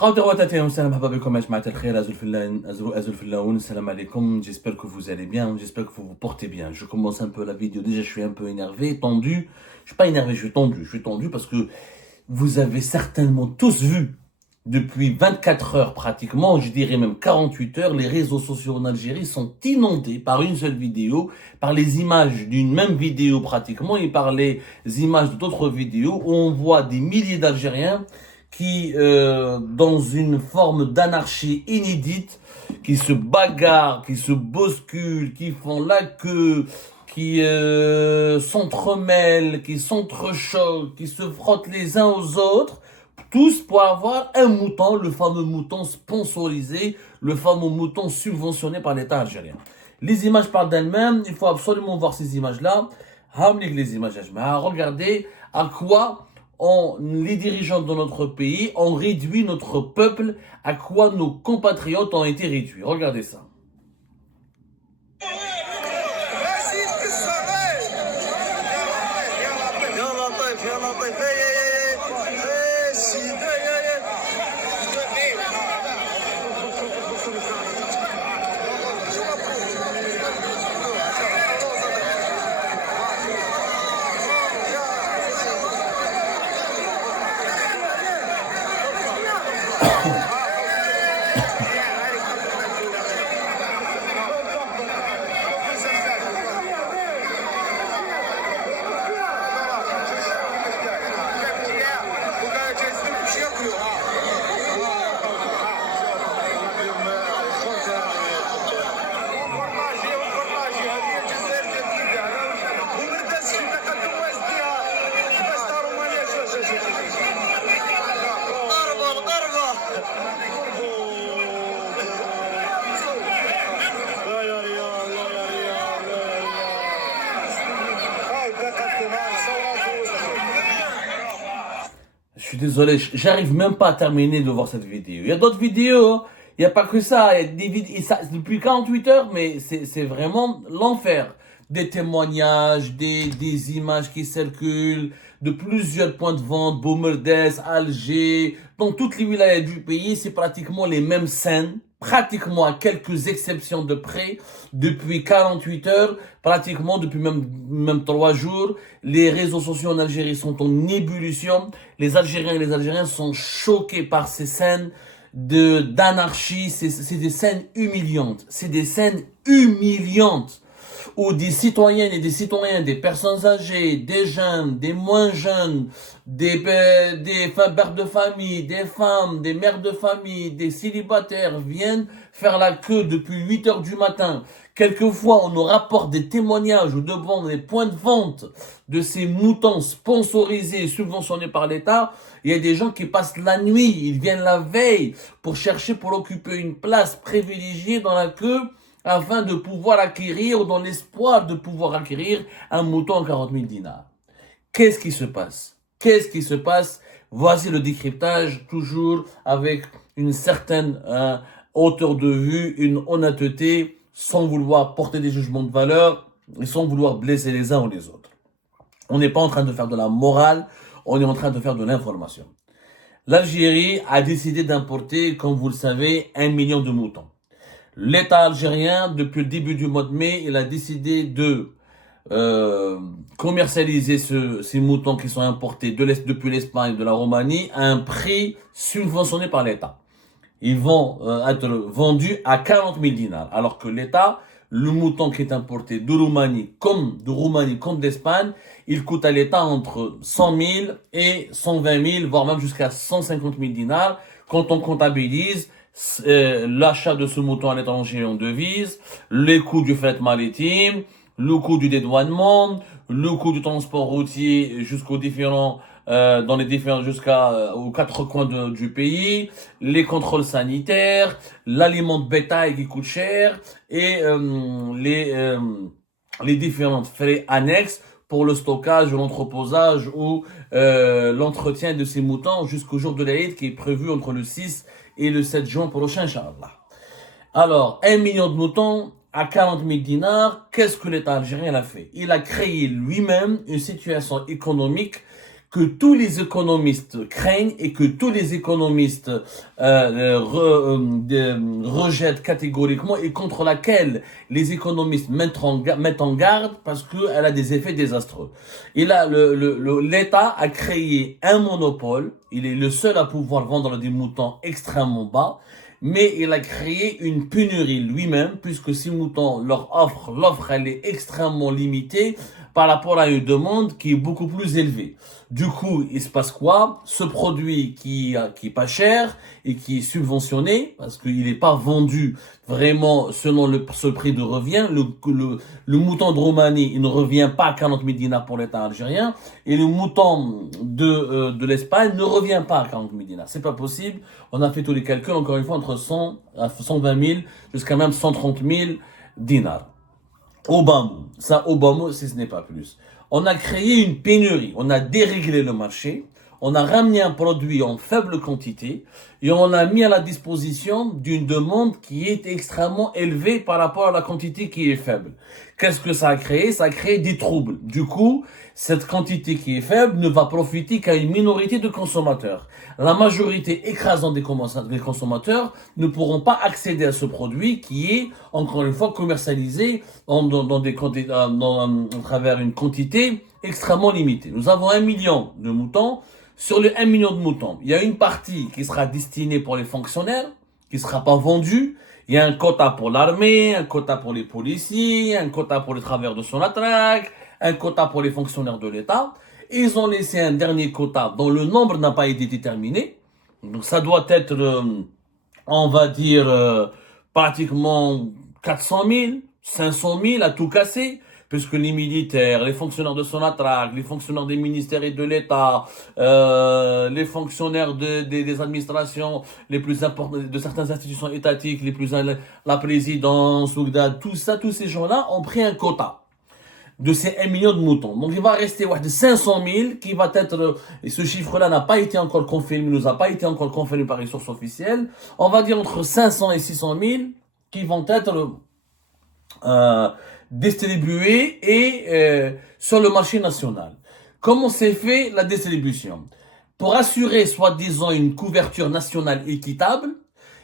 Salam alaikum, j'espère que vous allez bien, j'espère que vous vous portez bien. Je commence un peu la vidéo, déjà je suis un peu énervé, tendu. Je suis pas énervé, je suis tendu parce que vous avez certainement tous vu, depuis 24 heures pratiquement, je dirais même 48 heures, les réseaux sociaux en Algérie sont inondés par une seule vidéo, par les images d'une même vidéo pratiquement et par les images d'autres vidéos où on voit des milliers d'Algériens qui, dans une forme d'anarchie inédite, qui se bagarrent, qui se bousculent, qui font la queue, qui s'entremêlent, qui s'entrechoquent, qui se frottent les uns aux autres, tous pour avoir un mouton, le fameux mouton sponsorisé, le fameux mouton subventionné par l'État algérien. Les images parlent d'elles-mêmes, il faut absolument voir ces images-là. Les images, regardez à quoi les dirigeants de notre pays ont réduit notre peuple, à quoi nos compatriotes ont été réduits. Regardez ça. Je suis désolé, j'arrive même pas à terminer de voir cette vidéo. Il y a d'autres vidéos, il n'y a pas que ça. Il y a des vidéos, depuis 48 heures, mais c'est vraiment l'enfer. Des témoignages, des images qui circulent de plusieurs points de vente, Boumerdès, Alger, dans toutes les wilayas du pays, c'est pratiquement les mêmes scènes, pratiquement à quelques exceptions de près, depuis 48 heures, pratiquement depuis même 3 jours. Les réseaux sociaux en Algérie sont en ébullition. Les Algériens et les Algériens sont choqués par ces scènes d'anarchie. C'est des scènes humiliantes. C'est des scènes humiliantes où des citoyennes et des citoyens, des personnes âgées, des jeunes, des moins jeunes, des pères de famille, des femmes, des mères de famille, des célibataires viennent faire la queue depuis 8 heures du matin. Quelquefois, on nous rapporte des témoignages ou devant les points de vente de ces moutons sponsorisés et subventionnés par l'État. Il y a des gens qui passent la nuit, ils viennent la veille pour chercher, pour occuper une place privilégiée dans la queue, afin de pouvoir acquérir, ou dans l'espoir de pouvoir acquérir un mouton à 40 000 dinars. Qu'est-ce qui se passe? Qu'est-ce qui se passe? Voici le décryptage, toujours avec une certaine hauteur de vue, une honnêteté, sans vouloir porter des jugements de valeur et sans vouloir blesser les uns ou les autres. On n'est pas en train de faire de la morale, on est en train de faire de l'information. L'Algérie a décidé d'importer, comme vous le savez, 1 million de moutons. L'État algérien, depuis le début du mois de mai, il a décidé de commercialiser ces moutons qui sont importés depuis l'Espagne, de la Roumanie, à un prix subventionné par l'État. Ils vont être vendus à 40 000 dinars, alors que l'État, le mouton qui est importé de Roumanie comme d'Espagne, il coûte à l'État entre 100 000 et 120 000, voire même jusqu'à 150 000 dinars, quand on comptabilise l'achat de ce mouton à l'étranger en devise, les coûts du fret maritime, le coût du dédouanement, le coût du transport routier jusqu'aux différents jusqu'aux 4 coins du pays, les contrôles sanitaires, l'aliment de bétail qui coûte cher et les différents frais annexes pour le stockage, l'entreposage ou l'entretien de ces moutons jusqu'au jour de l'Aïd qui est prévu entre le 6 et le 7 juin prochain, Inch'Allah. Alors, 1 million de moutons à 40 000 dinars, qu'est-ce que l'État algérien a fait? Il a créé lui-même une situation économique que tous les économistes craignent et que tous les économistes rejettent catégoriquement et contre laquelle les économistes mettent en garde parce qu'elle a des effets désastreux. L'État a créé un monopole, il est le seul à pouvoir vendre des moutons extrêmement bas, mais il a créé une pénurie lui-même, puisque ces moutons, l'offre, elle est extrêmement limitée par rapport à une demande qui est beaucoup plus élevée. Du coup, il se passe quoi? Ce produit qui est pas cher et qui est subventionné, parce qu'il n'est pas vendu vraiment selon ce prix de revient. Le mouton de Roumanie, il ne revient pas à 40 000 dinars pour l'État algérien, et le mouton de l'Espagne ne revient pas à 40 000 dinars. C'est pas possible. On a fait tous les calculs, encore une fois, entre 100 à 120 000 jusqu'à même 130 000 dinars. Obama, si ce n'est pas plus. On a créé une pénurie, on a déréglé le marché, on a ramené un produit en faible quantité et on l'a mis à la disposition d'une demande qui est extrêmement élevée par rapport à la quantité qui est faible. Qu'est-ce que ça a créé? Ça a créé des troubles. Du coup, cette quantité qui est faible ne va profiter qu'à une minorité de consommateurs. La majorité écrasante des consommateurs ne pourront pas accéder à ce produit qui est, encore une fois, commercialisé à travers une quantité extrêmement limitée. Nous avons 1 million de moutons. Sur les 1 million de moutons, il y a une partie qui sera destinée pour les fonctionnaires, qui ne sera pas vendue. Il y a un quota pour l'armée, un quota pour les policiers, un quota pour les travailleurs de Sonatrach, un quota pour les fonctionnaires de l'État. Et ils ont laissé un dernier quota dont le nombre n'a pas été déterminé. Donc ça doit être, on va dire, pratiquement 400 000, 500 000 à tout casser. Puisque les militaires, les fonctionnaires de Sonatrach, les fonctionnaires des ministères et de l'État, les fonctionnaires des administrations les plus importantes, de certaines institutions étatiques, la présidence, tout ça, tous ces gens-là ont pris un quota de ces 1 million de moutons. Donc il va rester de 500 000 qui va être, et ce chiffre-là n'a pas été encore confirmé, nous a pas été encore confirmé par les sources officielles, on va dire entre 500 et 600 000 qui vont être distribués et sur le marché national. Comment s'est fait la distribution? Pour assurer soi-disant une couverture nationale équitable,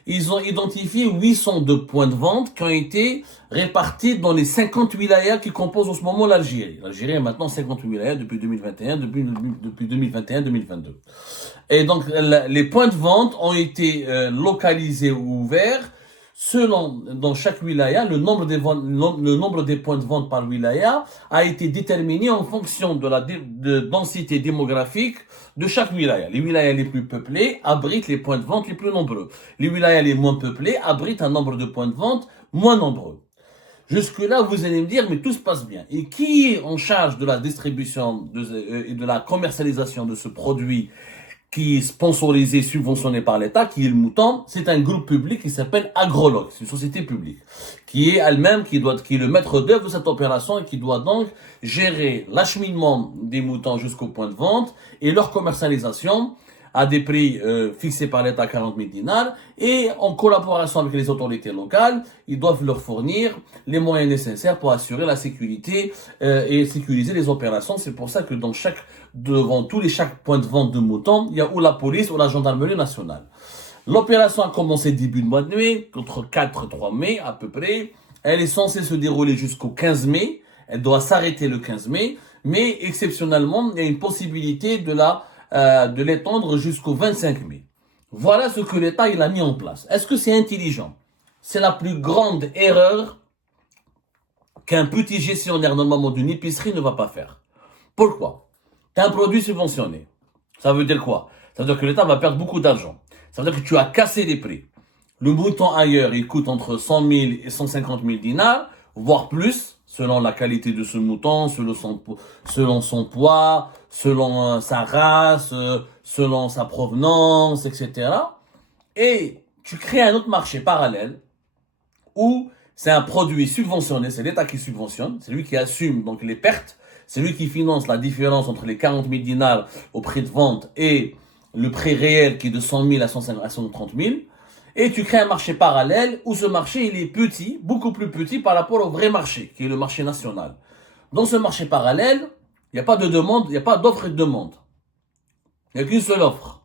ils ont identifié 802 points de vente qui ont été répartis dans les 50 wilayas qui composent en ce moment l'Algérie. L'Algérie a maintenant 50 wilayas depuis 2021, depuis 2021-2022. Et donc, les points de vente ont été localisés ou ouverts selon, dans chaque wilaya, le nombre des points de vente par wilaya a été déterminé en fonction de la densité démographique de chaque wilaya. Les wilayas les plus peuplés abritent les points de vente les plus nombreux. Les wilayas les moins peuplés abritent un nombre de points de vente moins nombreux. Jusque-là, vous allez me dire, mais tout se passe bien. Et qui est en charge de la distribution et de la commercialisation de ce produit qui est sponsorisé, subventionné par l'État, qui est le mouton? C'est un groupe public qui s'appelle Agrolog, c'est une société publique, qui est elle-même, qui est le maître d'œuvre de cette opération et qui doit donc gérer l'acheminement des moutons jusqu'au point de vente et leur commercialisation à des prix fixés par l'État à 40 000 dinars, et en collaboration avec les autorités locales, ils doivent leur fournir les moyens nécessaires pour assurer la sécurité et sécuriser les opérations. C'est pour ça que devant chaque point de vente de moutons, il y a ou la police ou la gendarmerie nationale. L'opération a commencé début de mois de mai, entre 4 et 3 mai à peu près. Elle est censée se dérouler jusqu'au 15 mai. Elle doit s'arrêter le 15 mai, mais exceptionnellement, il y a une possibilité de l'étendre jusqu'au 25 mai. Voilà ce que l'État a mis en place. Est-ce que c'est intelligent? C'est la plus grande erreur qu'un petit gestionnaire normalement d'une épicerie ne va pas faire. Pourquoi? Tu as un produit subventionné. Ça veut dire quoi? Ça veut dire que l'État va perdre beaucoup d'argent. Ça veut dire que tu as cassé les prix. Le mouton ailleurs, il coûte entre 100 000 et 150 000 dinars, voire plus, selon la qualité de ce mouton, selon son poids, selon sa race, selon sa provenance, etc. Et tu crées un autre marché parallèle où c'est un produit subventionné, c'est l'État qui subventionne, c'est lui qui assume donc les pertes, c'est lui qui finance la différence entre les 40 000 dinars au prix de vente et le prix réel qui est de 100 000 à 130 000. Et tu crées un marché parallèle où ce marché, il est petit, beaucoup plus petit par rapport au vrai marché, qui est le marché national. Dans ce marché parallèle, il n'y a pas de demande, il n'y a pas d'offre et de demande. Il n'y a qu'une seule offre.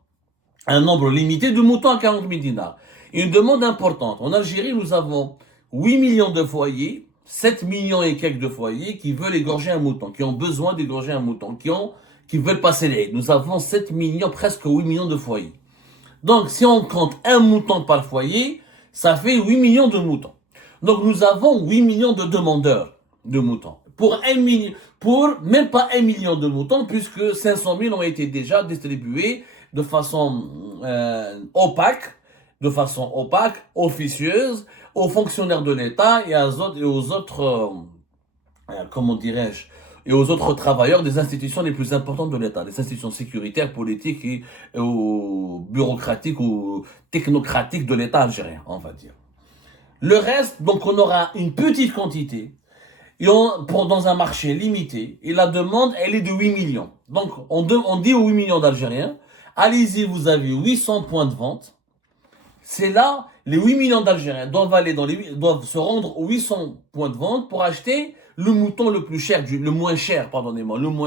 Un nombre limité de moutons à 40 000 dinars. Une demande importante. En Algérie, nous avons 8 millions de foyers, 7 millions et quelques de foyers qui veulent égorger un mouton, qui ont besoin d'égorger un mouton, qui veulent passer les. Nous avons 7 millions, presque 8 millions de foyers. Donc, si on compte un mouton par foyer, ça fait 8 millions de moutons. Donc, nous avons 8 millions de demandeurs de moutons. Pour même pas 1 million de moutons, puisque 500 000 ont été déjà distribués de façon opaque, officieuse, aux fonctionnaires de l'État et aux autres, comment dirais-je, et aux autres travailleurs des institutions les plus importantes de l'État, des institutions sécuritaires, politiques et bureaucratiques ou technocratiques de l'État algérien, on va dire. Le reste, donc on aura une petite quantité, dans un marché limité, et la demande, elle est de 8 millions. Donc on dit aux 8 millions d'Algériens, allez-y, vous avez 800 points de vente. C'est là, les 8 millions d'Algériens doivent se rendre aux 800 points de vente pour acheter le mouton le moins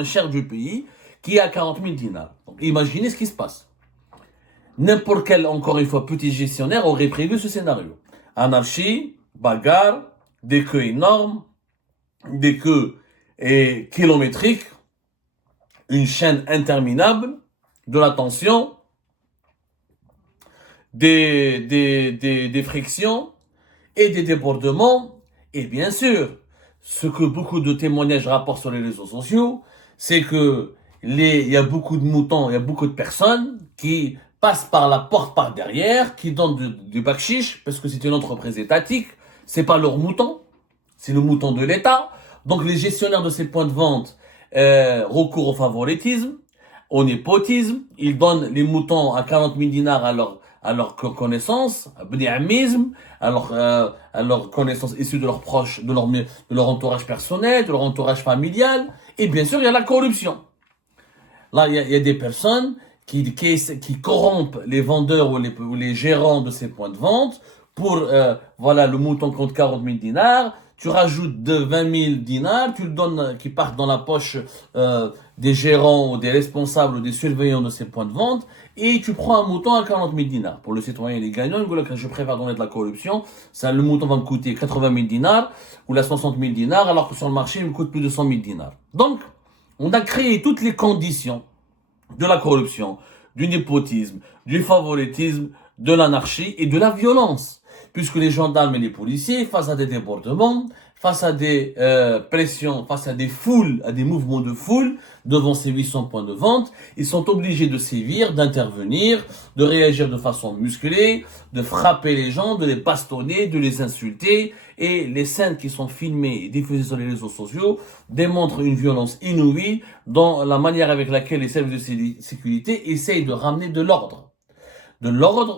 cher du pays, qui est à 40 000 dinars. Donc, imaginez ce qui se passe. N'importe quel, encore une fois, petit gestionnaire aurait prévu ce scénario. Anarchie, bagarre, des queues énormes, des queues kilométriques, une chaîne interminable, de la tension, des frictions et des débordements. Et bien sûr, ce que beaucoup de témoignages rapportent sur les réseaux sociaux, c'est que il y a beaucoup de moutons, il y a beaucoup de personnes qui passent par la porte par derrière, qui donnent du bakchiche, parce que c'est une entreprise étatique, c'est pas leur mouton, c'est le mouton de l'État. Donc les gestionnaires de ces points de vente recourent au favoritisme, au népotisme, ils donnent les moutons à 40 000 dinars à leur connaissance, à leur connaissance issue de leurs proches, de leur entourage personnel, de leur entourage familial. Et bien sûr, il y a la corruption. Là, il y a des personnes qui corrompent les vendeurs ou les gérants de ces points de vente pour, le mouton compte 40 000 dinars. Tu rajoutes de 20 000 dinars, tu le donnes, qui partent dans la poche des gérants ou des responsables ou des surveillants de ces points de vente, et tu prends un mouton à 40 000 dinars. Pour le citoyen, il est gagnant. Je préfère donner de la corruption. Le mouton va me coûter 80 000 dinars ou 60 000 dinars, alors que sur le marché, il me coûte plus de 100 000 dinars. Donc, on a créé toutes les conditions de la corruption, du népotisme, du favoritisme, de l'anarchie et de la violence. Puisque les gendarmes et les policiers, face à des débordements, face à des pressions, face à des foules, à des mouvements de foule, devant ces 800 points de vente, ils sont obligés de sévir, d'intervenir, de réagir de façon musclée, de frapper les gens, de les bastonner, de les insulter. Et les scènes qui sont filmées et diffusées sur les réseaux sociaux démontrent une violence inouïe dans la manière avec laquelle les services de sécurité essayent de ramener de l'ordre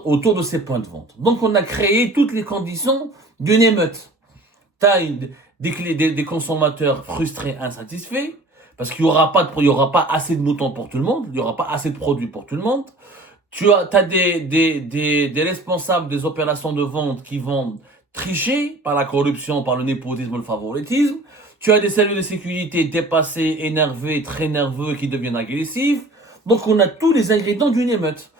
autour de ces points de vente. Donc on a créé toutes les conditions d'une émeute. T'as des consommateurs frustrés, insatisfaits, parce qu'il y aura pas assez de moutons pour tout le monde, il y aura pas assez de produits pour tout le monde. T'as des responsables des opérations de vente qui vont tricher par la corruption, par le népotisme, le favoritisme. Tu as des services de sécurité dépassés, énervés, très nerveux, qui deviennent agressifs. Donc on a tous les ingrédients d'une émeute.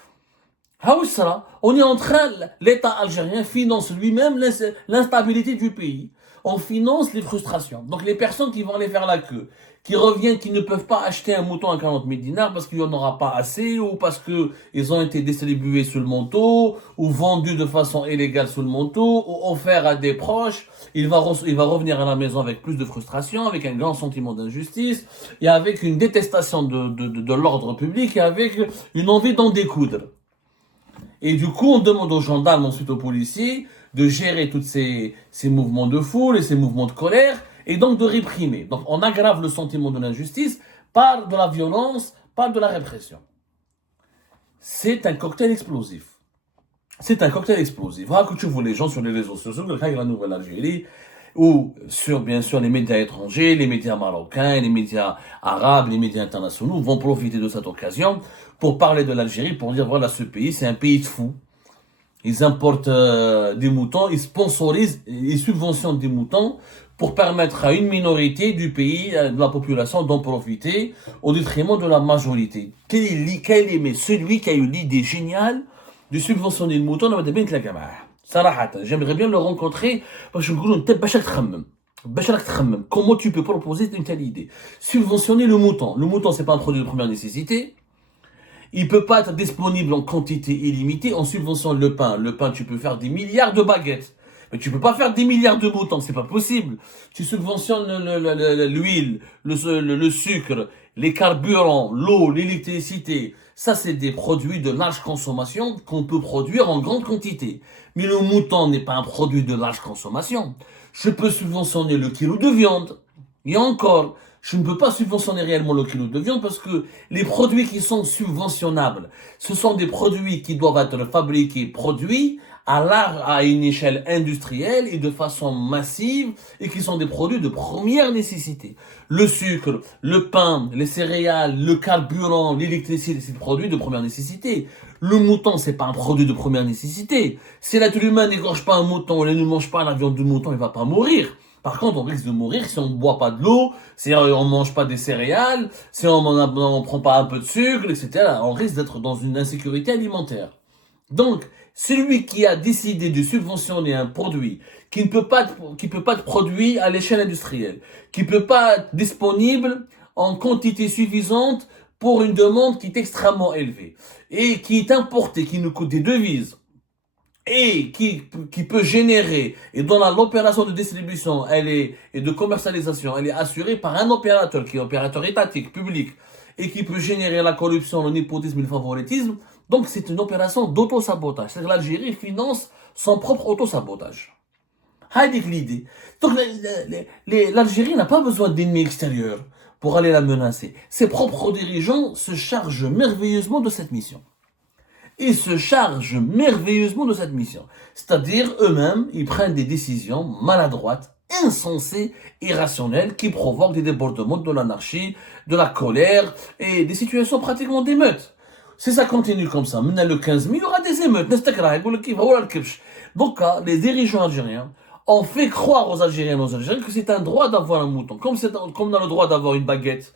On est en train, l'État algérien finance lui-même l'instabilité du pays. On finance les frustrations. Donc les personnes qui vont aller faire la queue, qui reviennent, qui ne peuvent pas acheter un mouton à 40 000 dinars parce qu'il n'y en aura pas assez, ou parce qu'ils ont été distribués sous le manteau, ou vendus de façon illégale sous le manteau, ou offerts à des proches, il va revenir à la maison avec plus de frustration, avec un grand sentiment d'injustice, et avec une détestation de l'ordre public, et avec une envie d'en découdre. Et du coup, on demande aux gendarmes, ensuite aux policiers, de gérer tous ces mouvements de foule et ces mouvements de colère, et donc de réprimer. Donc on aggrave le sentiment de l'injustice par de la violence, par de la répression. C'est un cocktail explosif. Voilà que tu vois les gens sur les réseaux sociaux, quelqu'un de la Nouvelle-Algérie, ou sur, bien sûr, les médias étrangers, les médias marocains, les médias arabes, les médias internationaux vont profiter de cette occasion pour parler de l'Algérie, pour dire, voilà, ce pays, c'est un pays de fous. Ils importent des moutons, ils sponsorisent, ils subventionnent des moutons pour permettre à une minorité du pays, de la population, d'en profiter au détriment de la majorité. Quel est celui qui a eu l'idée géniale de subventionner le mouton dans le صراحة, j'aimerais bien le rencontrer parce que je me dis, comment tu peux proposer une telle idée? Subventionner le mouton. Le mouton, c'est pas un produit de première nécessité. Il peut pas être disponible en quantité illimitée. On subventionne le pain. Le pain, tu peux faire des milliards de baguettes. Mais tu peux pas faire des milliards de moutons, c'est pas possible. Tu subventionnes l'huile, le sucre, les carburants, l'eau, l'électricité. Ça, c'est des produits de large consommation qu'on peut produire en grande quantité. Mais le mouton n'est pas un produit de large consommation. Je peux subventionner le kilo de viande. Et encore, je ne peux pas subventionner réellement le kilo de viande parce que les produits qui sont subventionnables, ce sont des produits qui doivent être fabriqués, produits à une échelle industrielle et de façon massive et qui sont des produits de première nécessité. Le sucre, le pain, les céréales, le carburant, l'électricité, c'est des produits de première nécessité. Le mouton, c'est pas un produit de première nécessité. Si l'être humain n'égorge pas un mouton et ne mange pas la viande du mouton, il va pas mourir. Par contre, on risque de mourir si on ne boit pas de l'eau, si on ne mange pas des céréales, si on ne prend pas un peu de sucre, etc. On risque d'être dans une insécurité alimentaire. Donc, celui qui a décidé de subventionner un produit qui ne peut pas être produit à l'échelle industrielle, qui ne peut pas être disponible en quantité suffisante pour une demande qui est extrêmement élevée et qui est importée, qui nous coûte des devises et qui peut générer, et dont l'opération de distribution et de commercialisation, elle est assurée par un opérateur qui est opérateur étatique, public, et qui peut générer la corruption, le népotisme et le favoritisme. Donc c'est une opération d'auto-sabotage. C'est-à-dire que l'Algérie finance son propre auto-sabotage. C'est l'idée. Donc l'Algérie n'a pas besoin d'ennemis extérieurs pour aller la menacer. Ses propres dirigeants se chargent merveilleusement de cette mission. Ils se chargent merveilleusement de cette mission. C'est-à-dire, eux-mêmes, ils prennent des décisions maladroites, insensées, irrationnelles, qui provoquent des débordements, de l'anarchie, de la colère, et des situations pratiquement d'émeutes. Si ça continue comme ça, maintenant le 15 mai, il y aura des émeutes. Donc, les dirigeants algériens ont fait croire aux Algériens que c'est un droit d'avoir un mouton. Comme on a le droit d'avoir une baguette,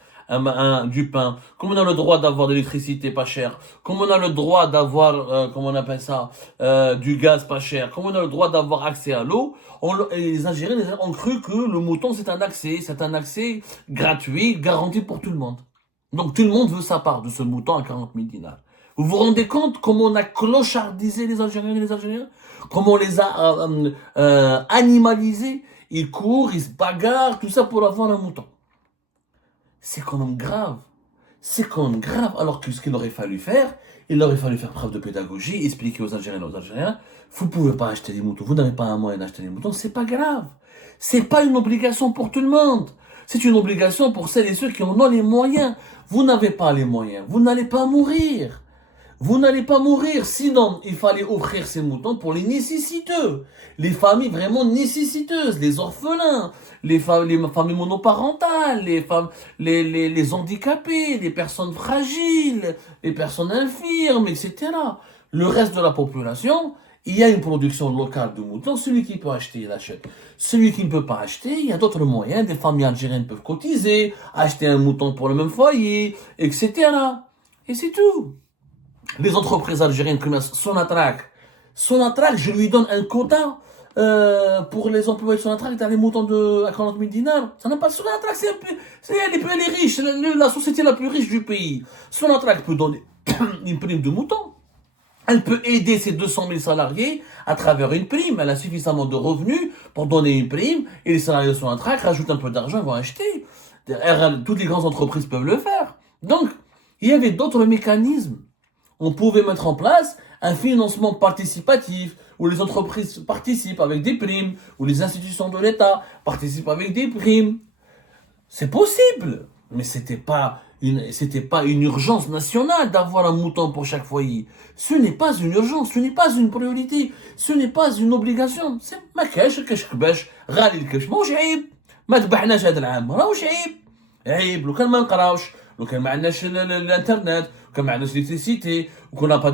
du pain, comme on a le droit d'avoir de l'électricité pas chère, comme on a le droit d'avoir, comment on appelle ça, du gaz pas cher, comme on a le droit d'avoir accès à l'eau, les Algériens ont cru que le mouton c'est un accès gratuit, garanti pour tout le monde. Donc tout le monde veut sa part de ce mouton à 40 000 dinars. Vous vous rendez compte comment on a clochardisé les Algériens et les Algériens? Comment on les a animalisés? Ils courent, ils se bagarrent, tout ça pour avoir un mouton. C'est quand même grave. C'est quand même grave. Alors que ce qu'il aurait fallu faire, il aurait fallu faire preuve de pédagogie, expliquer aux Algériens et aux Algériens, vous ne pouvez pas acheter des moutons, vous n'avez pas un moyen d'acheter des moutons, c'est pas grave. C'est pas une obligation pour tout le monde. C'est une obligation pour celles et ceux qui en ont les moyens. Vous n'avez pas les moyens, vous n'allez pas mourir. Vous n'allez pas mourir, sinon il fallait offrir ces moutons pour les nécessiteux, les familles vraiment nécessiteuses, les orphelins, les familles monoparentales, les handicapés, les personnes fragiles, les personnes infirmes, etc. Le reste de la population, il y a une production locale de moutons, celui qui peut acheter, il achète. Celui qui ne peut pas acheter, il y a d'autres moyens, des familles algériennes peuvent cotiser, acheter un mouton pour le même foyer, etc. Et c'est tout. Les entreprises algériennes comme Sonatrach, je lui donne un quota pour les employés de Sonatrach dans les moutons à 40 000 dinars. Ça n'a pas Sonatrach, c'est les riches, la société la plus riche du pays. Sonatrach peut donner une prime de mouton. Elle peut aider ses 200 000 salariés à travers une prime. Elle a suffisamment de revenus pour donner une prime et les salariés de Sonatrach rajoutent un peu d'argent et vont acheter. Toutes les grandes entreprises peuvent le faire. Donc, il y avait d'autres mécanismes. On pouvait mettre en place un financement participatif où les entreprises participent avec des primes, où les institutions de l'État participent avec des primes. C'est possible, mais c'était pas une urgence nationale d'avoir un mouton pour chaque foyer. Ce n'est pas une urgence, ce n'est pas une priorité, ce n'est pas une obligation. C'est ما كاش كباش غالي الكبش ماهوش عيب. ما ذبحناش هذا العام ماهوش عيب. عيب لو كان ما نقراوش، لو كان ما عندناش الانترنت، لو كان ما عندناش l'électricité, ou qu'on n'a pas